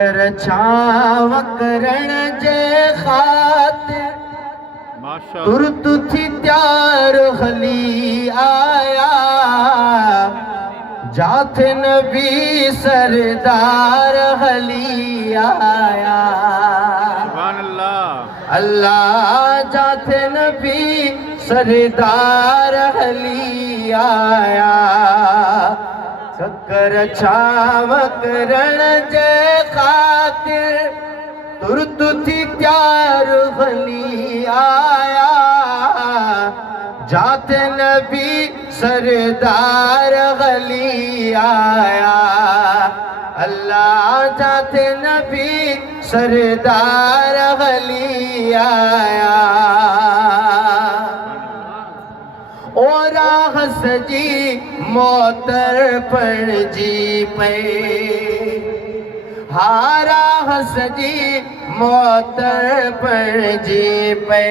रचाव करण जे खातिर तुरत थी त्यार हली आया जात नबी सरदार हली आया। अल्लाह जात नबी सरदार हली आया चक्कर छाव करण जे खातिर तुरत थी त्यार हली आया जात नबी सरदार हली आया। अल्लाह जात नबी सरदार हली आया। और हसजी मोतर पण जी पे हारा हसजी मोतर पण जी पे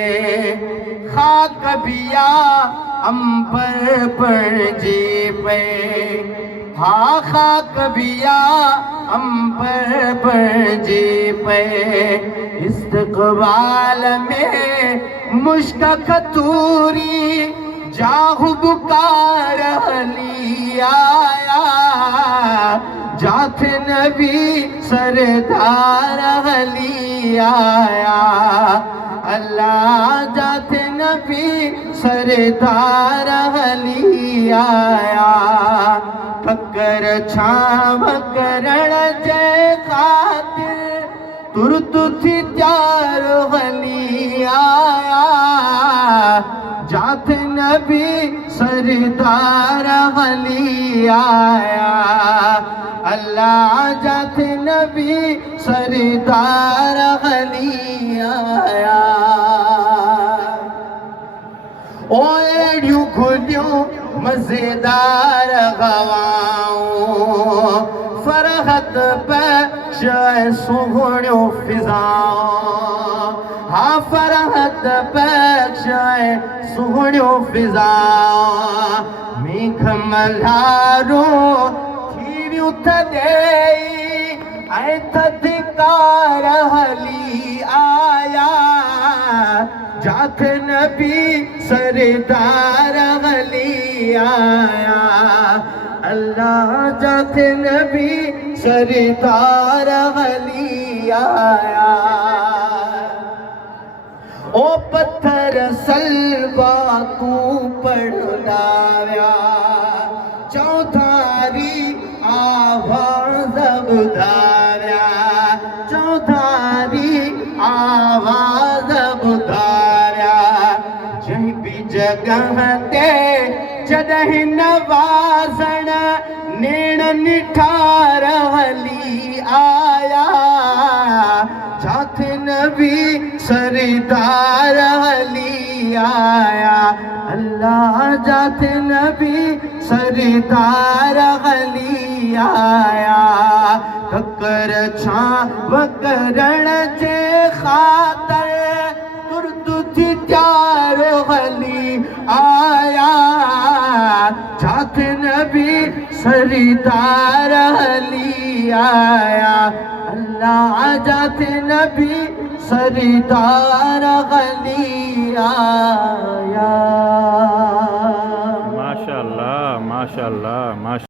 खाक बिया अंबर पण जी पे हा खाक बिया अंबर पण जी पे इस्तकबाल में मुश्क खतूरी जाहु बुकार हली आया जात नबी सरदार हली आया। अल्लाह जात नबी सरदार हली आया फकर छाव करण जे खातिर तुरत थी त्यार हली आया जात नबी सरदार हली आया। अल्लाह जात नबी सरदार हली आया। ओ एड़ियूं खुदियूं मज़ेदार गवाऊं फरहत बख्श सुहिणियूं फिज़ाऊं हा फरहत बख्श सुहिणियूं फिज़ाऊं मीख मल्हारूं थीरियूं थॾेई ऐं थधिकार हली आया जात नबी सरदार हली आया। अल्लाह जात नबी सरदार हली आया। ओ पत्थर सलवा तू पढ़ाव्या चौधारी आवाज़ ॿुधाव्या चौधारी आवाज़ ॿुधाव्या जंहिं बि जगह ते जॾहिं नवाज़ण नेण निठार हली आया जात नबी सरदार हली आया। अल्लाह जात नबी सरदार हली आया ककर छाव करण जे खातिर तुरत थी त्यार हली आया जात नबी सरदार हली आया। अल्लाह जात नबी सरदार हली आया। माशाअल्लाह माशाअल्लाह माशा